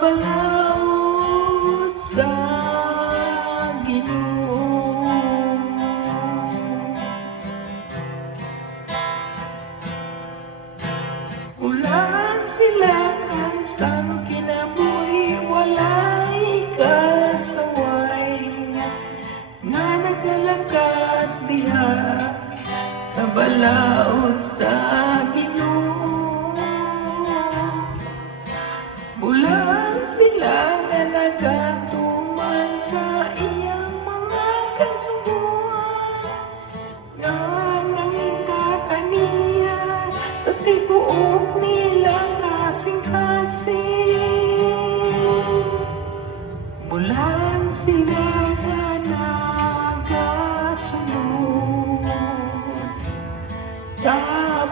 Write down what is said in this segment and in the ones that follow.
balaod sa Ginoo. Ulan sila kansang kinabuhi, walay kasaway, nga nagalangkat diha sa balaod sa Ginoo. Bulan sila nga nagatuman sa iyang mga kasubuan, nga nangita kaniya sa tibuok nilang kasing-kasing. Bulan sila nga nagasunod sa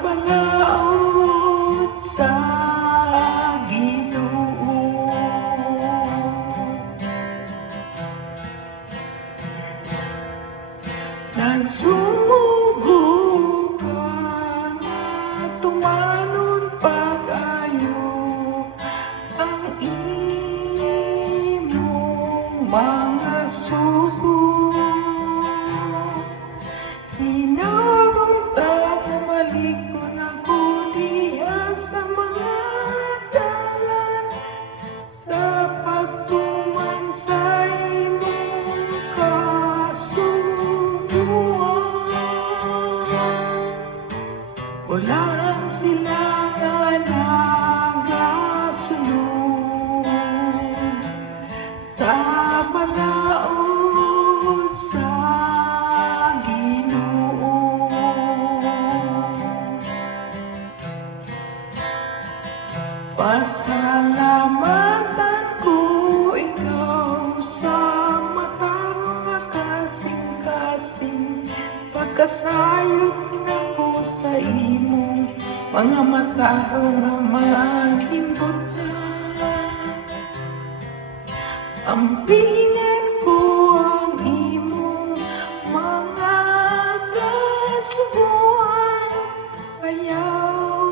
balaod sa Ginoo. Nagsumugo ka nga tumanon pag-ayo ang imong mga sugo. Hinagumta bumalik ko na ko diha sa mga dalan, sa pagtuman sa imong kasuguan. Ulan sila nga nagasunod sa balaod sa Ginoo. Pasalamatan ko ikaw sa matarong nga kasing-kasing, pagkasayop na ko sa imo mga matarong nga mga himbutan. Ampingan ko ang imong mga kasubuan, ayaw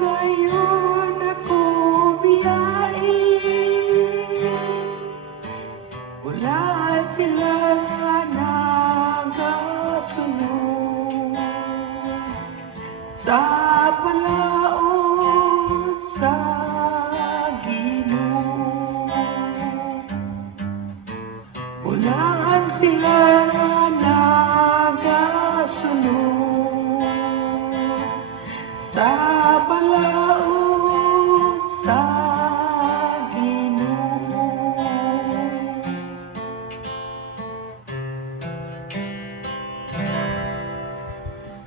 gayon ako biyain. Ulan sila nga nagasunod sa balaod sa Ginoo. Ulan sila nga nagasunod sa balaod sa